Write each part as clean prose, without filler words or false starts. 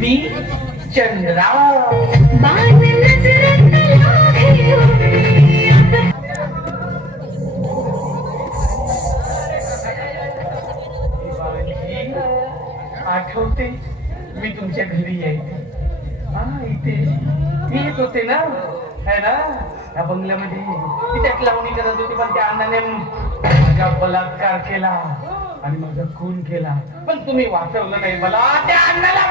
मी चंद्रा आठवते मी तुमच्या घरी यायचे. हा इथे मी येत होते ना, है ना, या बंगल्यामध्ये ती त्यात लावणी करत होती, पण त्या अण्णाने माझा बलात्कार केला आणि माझा खून केला, पण तुम्ही वाचवलं नाही मला. त्या अण्णाला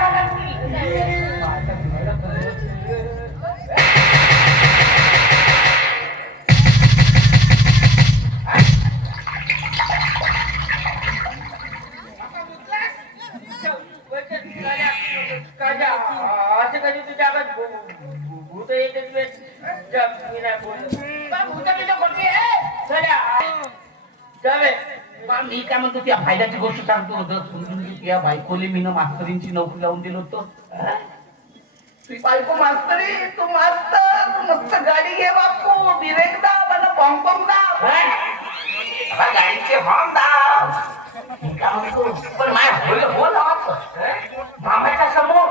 मी काय म्हणतो, त्या फायद्याची गोष्ट सांगतो होतं. या बायकोले मी मास्तरींची नोकरी लावून दिलो होतो. तुझी बायको मास्तरी, तू मास्तर, तू मस्त गाडी घे बापू, ब्रेक दाब आणि पॉम दाब, गाडीचे हॉर्न दाब. पण माझ्या बोल मामाच्या समोर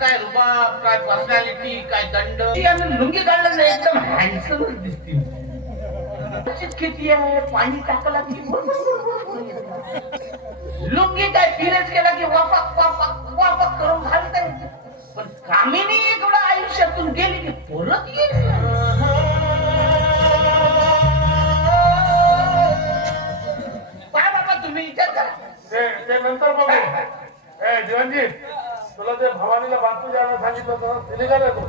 काय रुबाब, काय पर्सनॅलिटी, काय दंड. लुंगी काढलं नाही, एकदम हँडसमच दिसते. किती आहे, पाणी टाकला की लुंगी काय फिरेच केला की वापक वापक वापक करून घालता येते. पण कामिनी एवढं आयुष्यातून गेली की परत येईल. काय बाबा तुम्ही विचार करा, ते नंतर बघू. जीवनजी, तुला ते भवानीला बातमी द्यायला सांगितलं होतं, दिली का नाही तू?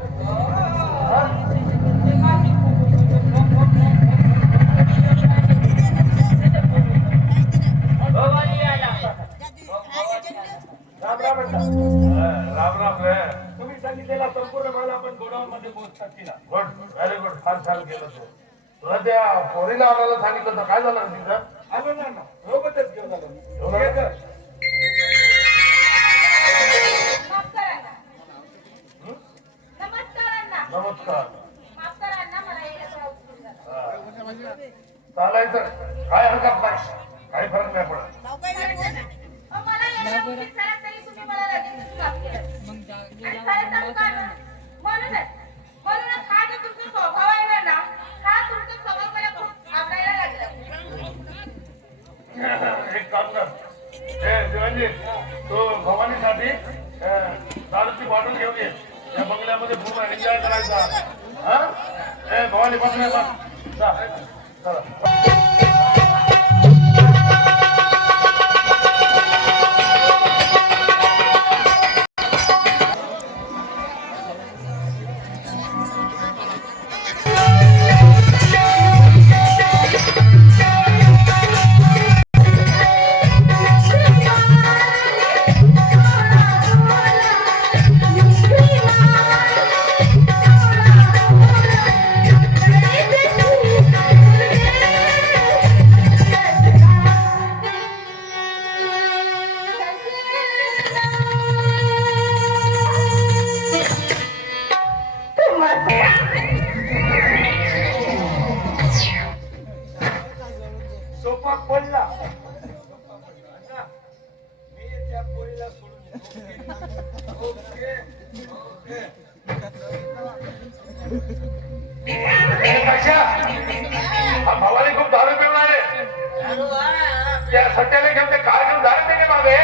राम राम रे. तुम्ही सांगितलेला संपूर्ण माल आपण गोडाऊन मध्ये पोहोचतात तिला. गुड, व्हेरी गुड, फार छान केलं तू. तुला त्या पोरीला आणायला सांगितलं होतं, काय झालं तिथं? आलं ना, सोबतच घेऊन आलो. नमस्कार. चालायचं, काय हरकत नाही, काही फरक नाही पडत. एक काम कर, जीवनजी, तो भवानीसाठी दारूची बॉटल घेऊन ये. या बंगल्यामध्ये पूर्ण एन्जॉय करायचा. हा, भवानी बस चला. भवानी खूप दारू पिऊन आले. त्या सट्ट्याला घेऊन ते कार घेऊन झाले त्याच्या मागे.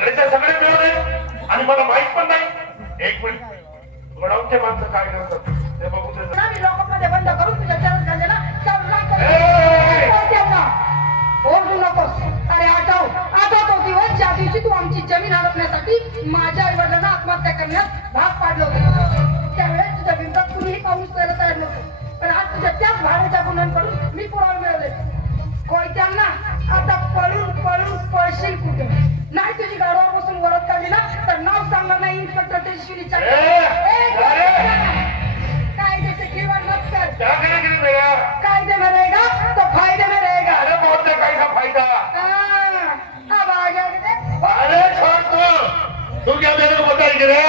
सगळेच्या सगळे मिळवले आणि मला माहित पण नाही. एक मिनिट, गोडाऊनचे माणसं काय करतात ते बघू दे. मी लॉकअपमध्ये बंद करून तुझ्या चरण घालले ना ओरडू नकोस. अरे आठव तो दिवस ज्या दिवशी तू आमची जमीन हडपण्यासाठी माझ्या आई वडिलांना आत्महत्या करण्यास भाग पाडलं होतं. त्यावेळेस तुझ्या विरोधात कुणीही पाऊस करायला तयार नव्हतं. पण आज तुझ्या त्याच भाड्याच्या गुन्ह्यांकडून मी पुरावे मिळवले. कोयत्यांना आता पळून पळशील कुठे. नाही तुझी गाडीवर बसून वरत काढली ना तर नाव सांगणार नाही इन्स्पेक्टर तेजस्विनीच्या. कायद्याचे किरवण मत कर. कायदे में रहेगा तो फायदे में रहेगा. अरे बहुत का फायदा. अब आ गया. अरे छोड़ तू क्या मेरे को बताएगी रे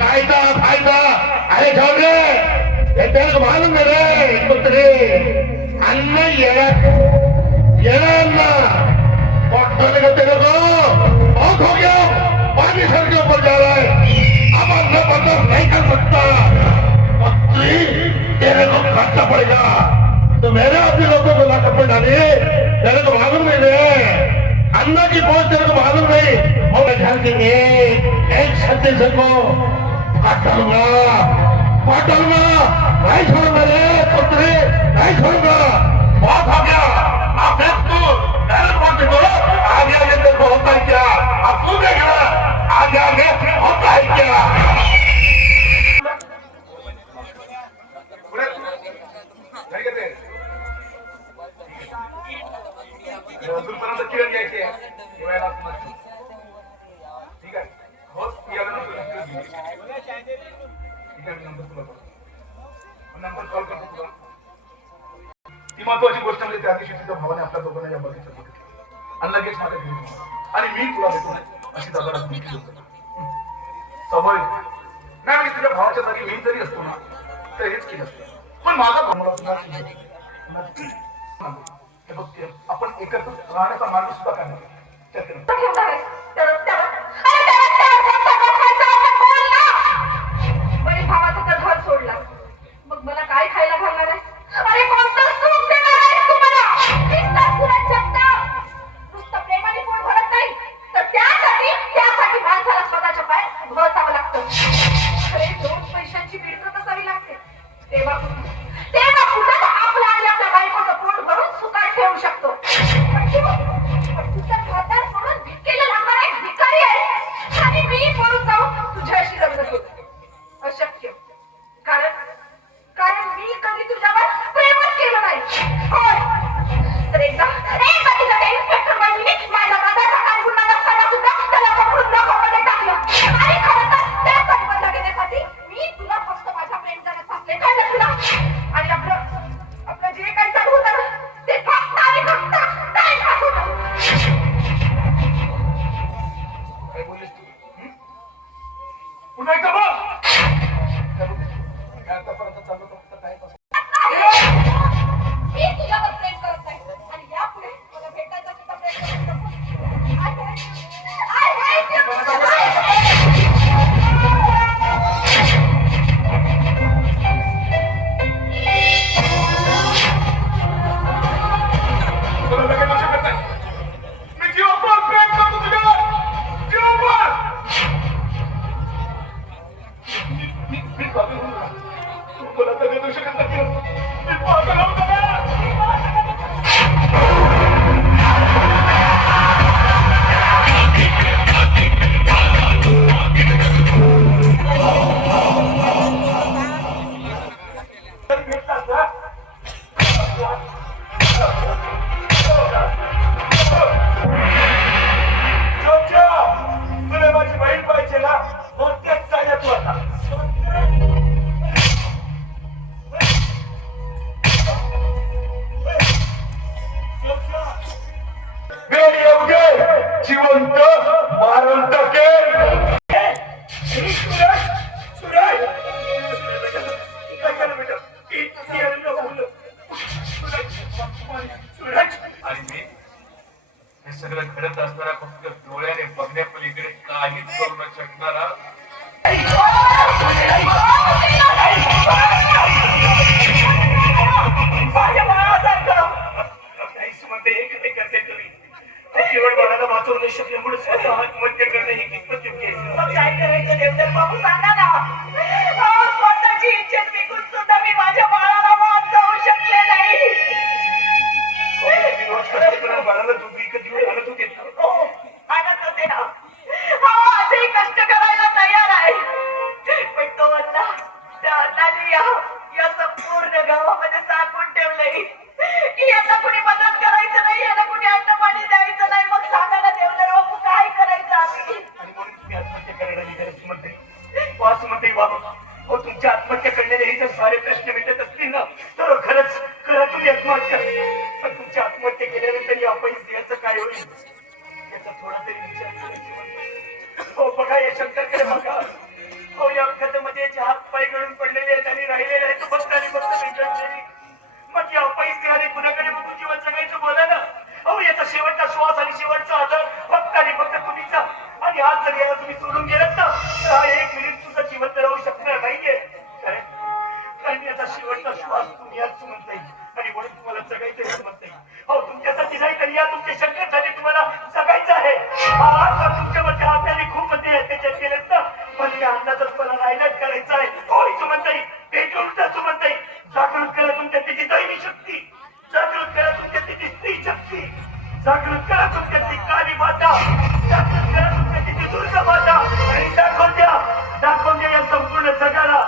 फायदा फायदा. अरे छोड़ रे, ये तेरे को मालूम है रे पुत्री अन्न ये अन्न पट्टने का तेरे को बहुत हो गया. पानी सर के ऊपर जा रहा है. अब अन्न बर्दाश्त नहीं कर सकता. पुत्री तेरे को खर्चा पड़ेगा. तो मेरे अपने लोगों को लाकर पे डाली. तेरे को मालूम नहीं है अन्ना की पहुंच तेरे को मालूम नहीं. और घर के एक छत्तीस को काट डालूंगा नहीं छोड़ूंगा रे पुत्री, नहीं छोड़ूंगा. बहुत हो गया. आप तू आगे तेरे को होता है क्या. अब तू देख रहा आगे होता है क्या. अजूनपर्यंत किरण घ्यायची आहे. ठीक आहे हो. नंबर कॉल करतो तुला. ती महत्वाची गोष्ट म्हणजे त्या दिवशी तुझ्या भावाने आपल्या दोघांना या बगीच्यात बघितलं आणि लगेच माझ्या घरी आणि मी तुला भेटून अशी दगडात भेटली होती. समोर नाही म्हणजे तुझ्या भावाच्या जागी मी जरी असतो ना तर हेच केलं असतं. पण माझा भाऊ आपण एकत्र राहण्याचा मार्ग सुद्धा काय नाही. भावाचं तर घर सोडला मग मला काय खायला घालणार आहे. अरे कोणतं सुख देणार आहेस तू मला. नुसतं प्रेमाने पोट भरत नाही तर त्यासाठी माणसाला स्वतःच्या पायात बसावं लागतं. अरे दोन पैशांची मिळकत असावी लागते तेव्हा कुठं आपल्या आणि आपल्या बायकोचं पोट भरून सुखात ठेवू शकतो. पण तू तर खातार सोडून भिकेला लागणार आहे. भिकारी आहे आणि मी पळून जाऊन तुझ्याशी लग्न करू. अशक्य. कारण मी कधी तुझ्यावर प्रेमच केलं नाही. होय तर एकदा तिच्या इन्स्पेक्टर बाईंनी माझ्या दादाचा काय गुन्हा नसताना सुद्धा त्याला पकडून लॉकअपमध्ये टाकलं. आणि खरं तर त्याचा बदला घेण्यासाठी मी तुला फक्त माझ्या प्रेमजाळ्यात फासले. कळलं तुला. आणि आपलं जे काही चालू होतं ना ते फक्त आणि फक्त टाइमपास होतं. काय बोललीस तू. पुन्हा एकदा बोल. आतापर्यंत चालू फक्त टाइमपास. मी तुझ्यावर प्रेम करत नाही आणि यापुढे मला भेटायचा सुद्धा प्रयत्न करू नको. तुला लगेच लक्ष करत नाही. मी जीवापाड प्रेम करतो तुझ्यावर. जीवापाड. मी पागल होऊन राहिलो. तू मला कधी देऊ शकत नाही. मी पागल होऊन राहिलो. तुला माझी बहीण पाहिजे ना मग तेच सांगत तू आता. जिवंत मारून टाकेल. आणि मी हे सगळं घडत असताना फक्त डोळ्याने बघण्यापलीकडे काहीच करू न शकणारा केवळ बाळाला वाचवू शकल्यामुळे स्वतः आत्महत्या मग काय करायचं देवधर बाबू सांगा ना. अहो, स्वतःची इज्जत विकून सुद्धा मी माझ्या बाळाला वाचवू शकले नाही. आणत होते ना. अहो, आजही कष्ट करायला तयार आहे. पण तो अण्णा, त्या अण्णाने या संपूर्ण गावामध्ये सांगून ठेवलंय की यांना कुणी मदत करायचं नाही, यांना कुणी अन्न पाणी द्यायचं नाही. मग सांगा ना देवधर बाबू, काय करायचं आम्ही. तुमच्या आत्महत्या करण्याने हे जर सारे प्रश्न मिटत असतील ना तर खरंच खरं तुम्ही आत्महत्या. पण तुमची आत्महत्या केल्यानंतर या अपयश द्यायचं काय होईल याचा थोडा तरी विचार करायचा. हो बघा, या शंकरकडे बघा. हो, या अपघातामध्ये जे हात पाय गळून पडलेले आहेत आणि राहिलेले आहेत फक्त आणि फक्त वेगळं. मग या अपयश देवाने कुणाकडे बघून जीवन जगायचं बोला ना. अहो, याचा शेवटचा श्वास आणि शेवटचा आधार फक्त आणि फक्त तुम्हीचा. आणि आज जर याला तुम्ही सोडून गेलात ना तर हा एक मिनिट सुद्धा जिवंत राहू शकणार नाहीये. कारण याचा शेवटचा श्वास तुम्ही आज म्हणता येईल आणि म्हणून तुम्हाला जगायचं हे म्हणता येईल. हो, तुमच्यासाठी नाही तर या तुमच्या शंकरसाठी तुम्हाला जगायचं आहे. आज जर तुमच्यामध्ये आपल्याला खूप मध्ये त्याच्यात गेलेत ना पण त्या अंदाजच मला राहिलाच करायचं आहे. होय म्हणता येईल, भेटून म्हणता येईल. जागृत करा तुमच्या त्याची दैवी शक्ती, जागृत करा तुमच्या त्याची स्त्री शक्ती, जागृत करा तुमच्या ती काली माता, जागृत करा तुमच्या तिची दुर्गा माता आणि दाखवून द्या या संपूर्ण जगाला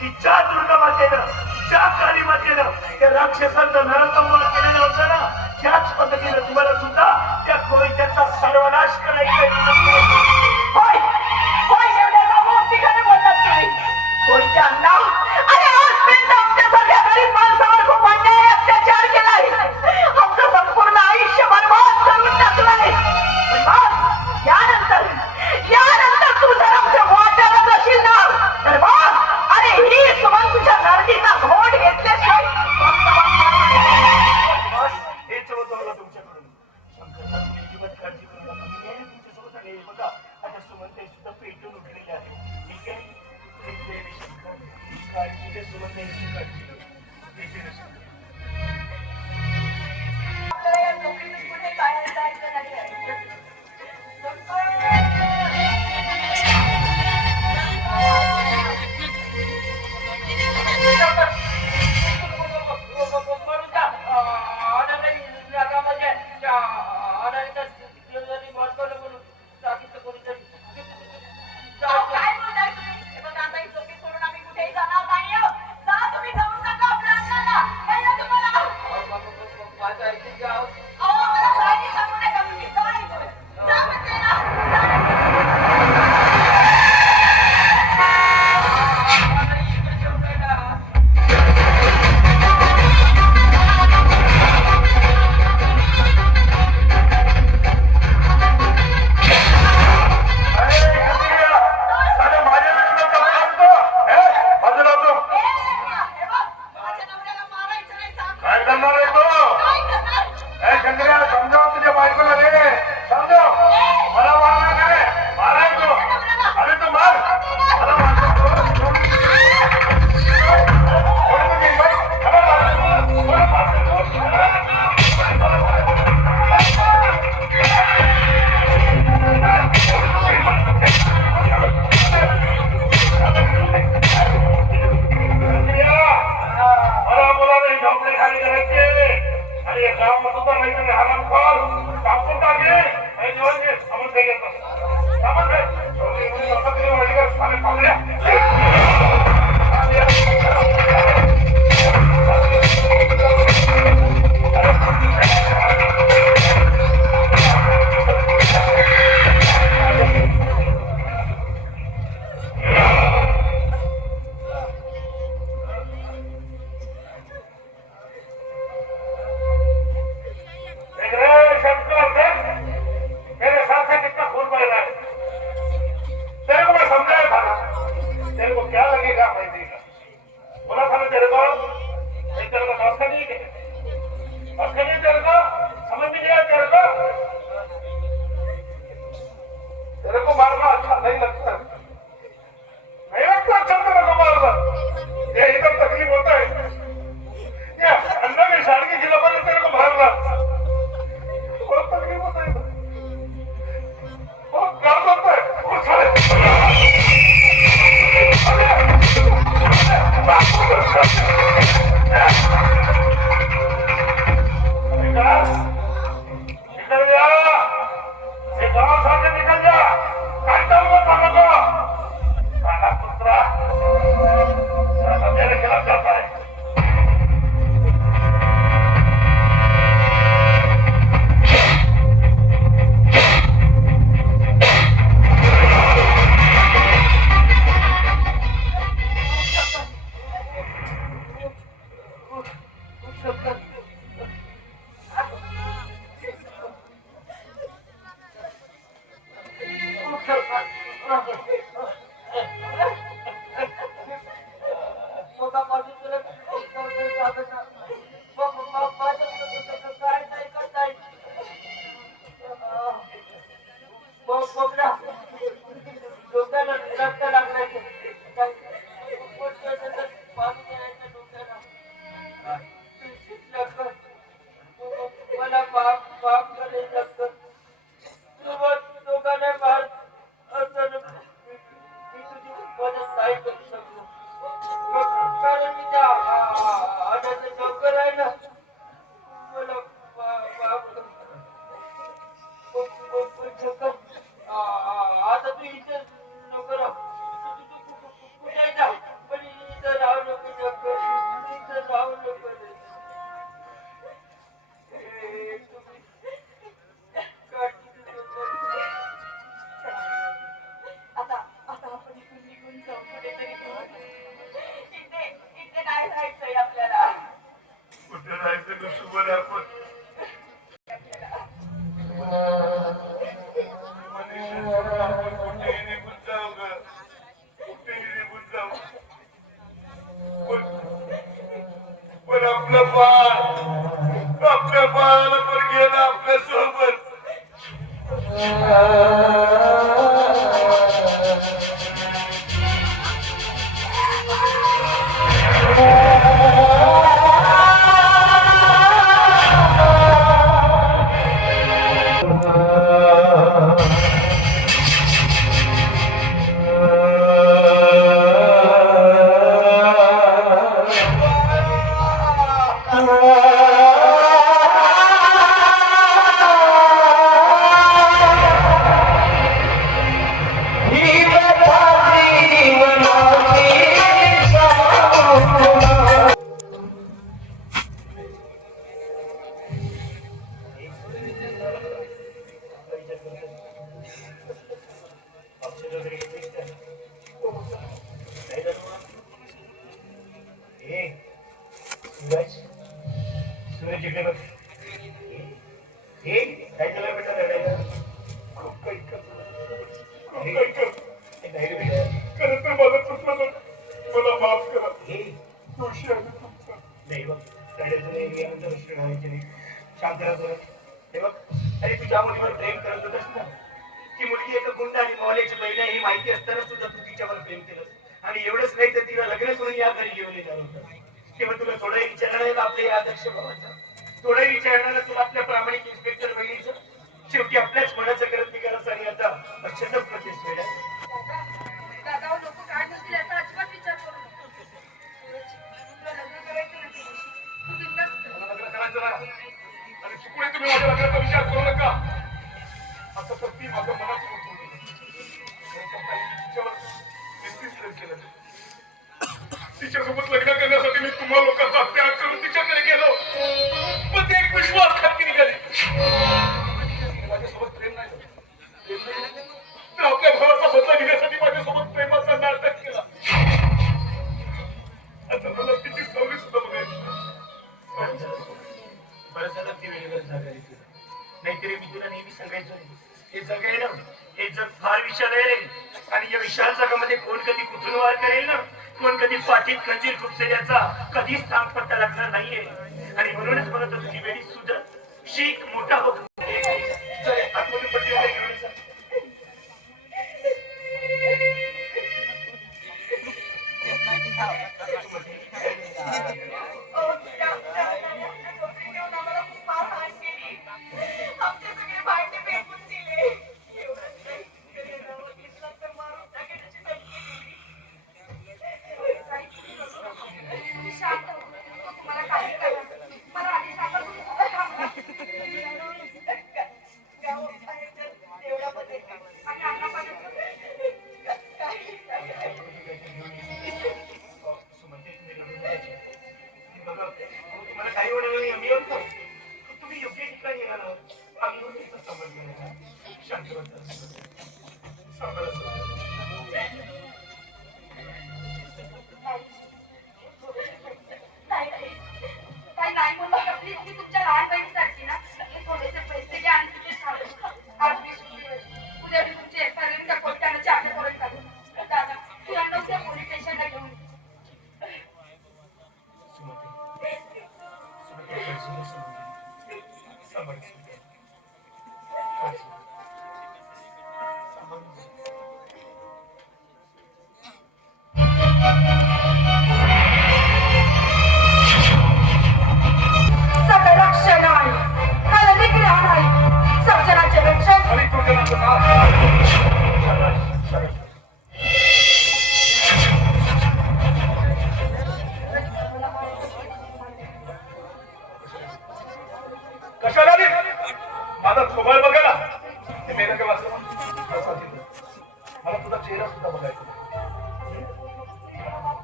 की ज्या दुर्गा मातेनं, ज्या काली मातेनं त्या राक्षसांचा नरसंहार केलेला होता ना त्याच पद्धतीने तुम्हाला सुद्धा त्या कोयत्याचा सर्वनाश करायचा आहे. होय, होय देवधर बाबू, ठिकाणी बोलतात काय. कोणत्या अण्णा, अरे आजपर्यंत आमच्यासारख्या गरीब माणसावर खूप अन्याय अत्याचार केलाय. आमचं संपूर्ण आयुष्य बरबाद करून टाकलंय. पण मग यानंतर तू जर आमच्या वाट्याला जाशील ना तर मग अरे ही सुमन तुझ्या गर्दीचा घोट घेतल्याशिवाय हेच होतं मला तुमच्याकडून. शंकरला तुम्ही अजिबात काळजी करू नका. मी आहे तुमच्यासोबत आणि बघा आता सुमनताई सुद्धा पेटून उठलेले आहे. ठीक आहे, काळजी घे सुमनताईची काळजी घे. आपल्याला या नोकरीतून कुठे बाहेर जायचं नाही आहे. काय बोलताय तुम्ही. बघा आता ही चौकी सोडून आम्ही कुठेही जाणार नाही आहोत. जा तुम्ही जाऊन सांगा आपल्या अण्णाला. कळलं तुम्हाला. अहो, मला काळजी सांगू नका तुम्ही. जा इथून. जा म्हणते ना. बहुत दर्द होता है। निकल जा, हे गावासाठी निकल जा. काय चालू नको साला कुत्रा, साला मेरे खिलाफ जाता है. आपल्या बाळाला पण गेला आपल्या सोबत. शांत राहा. हे बघ, अरे तुझ्या मुलीवर प्रेम करत होतस ना, ती मुलगी एका गुंड आणि मौल्याची बहीण ही माहिती असताना सुद्धा तू तिच्यावर प्रेम केलंस आणि एवढंच नाही तर तिला लग्न करून या घरी घेऊन येणार होतं. तेव्हा तुला थोडंही विचारणार नाही आपल्या या आदर्श भावाचा, थोडंही विचारणार तुला आपल्या प्रामाणिक इन्स्पेक्टर बहिणीचं, शेवटी आपल्याच मनाचं करत निघालास आणि आता अक्षर प्रदेश वेळा. दादा लोक काय नसतील याचा अजिबात विचार करू नको. तुला लग्न करायचं नाही, तू बिनधास्त कर. लग्न करायचं नाही आणि चुकून तुम्ही माझ्या लग्नाचा विचार करू नका. आता तर ती माझ्या मनाची गोष्ट होती. तिच्यासोबत लग्न करण्यासाठी मी तुम्हा लोकांचा त्याग करून तिच्याकडे गेलो, पण ते एक विश्वासघाती निघाली. माझ्यासोबत प्रेम नाही तर आपल्या भावाचा बदला घेण्यासाठी माझ्यासोबत प्रेमाचा नाटक केला. आता मला तिची सवय सुद्धा बघायची. बरं झालं ती वेळेवर झाली, नाहीतरी मी तुला नेहमी सांगायचो हे जग आहे ना, हे जग फार विशाल आहे रे. आणि या विशाल जगामध्ये कोण कधी कुठून वार करेल ना, कोण कधी पाठीत खंजीर खुपसेल याचा कधीच सांग पत्ता लागणार नाहीये. आणि म्हणूनच म्हणत होतो ती वेळी सुद्धा शिक मोठा हो. आतमधून पट्टी वगैरे घेऊन जा. मला तुझा चेहरा सुद्धा बघायचा नाही.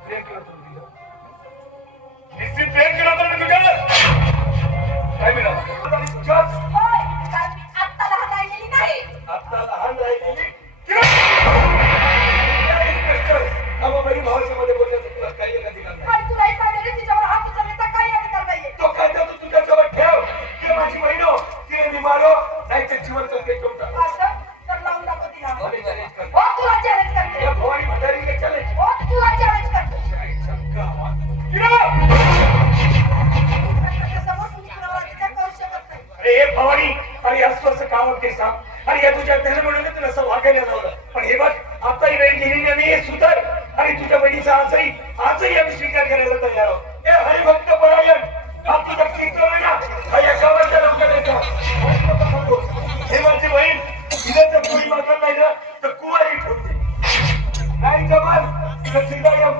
प्रेम केलं तर तुझं निश्चित प्रेम केलं तर मी तुझ्या काय मिळालं तुझ्याच आत्ता लहान राहिलेली नाही. आता लहान राहिलेली बहीण भावाच्या मध्ये बोलण्याचं तुला काही अधिकार नाही. आणि तुलाही कळलं रे, तिच्यावर हात उचलण्याचा काही अधिकार नाहीये. तो काय तू तुझ्याजवळ ठेव. ती माझी बहीण हो, तिने मी मारो नाही तर जीवन करते ठेवता. असं तर लावून दाखव तिला. भवानी challenge करते. हो, तुला चॅलेंज करते. या भवानी म्हातारीला challenge. हो, तुला चॅलेंज करते. काय शंका आवाज. किरा! त्याच्या समोर तुम्ही कुणावर अधिकार करू शकत नाही. अरे हे भवानी आणि अस्वस्थ का वाटते सांग. आणि या तुझ्या त्याने म्हणून तुला असं वागायला लावलं. पण हे बघ आता ही वेळ गेलेली आणि हे सुधार आणि तुझ्या बहिणीचा आजही आम्ही स्वीकार करायला तयार आहोत. हे हरिभक्त परायण हा तुझा कीर्तन ना हा या गावाच्या लोकांचा हे माझी बहीण तिला जर कोणी मागत नाही ना तर कुवारी ठेवते नाही जमाल तर सीधा या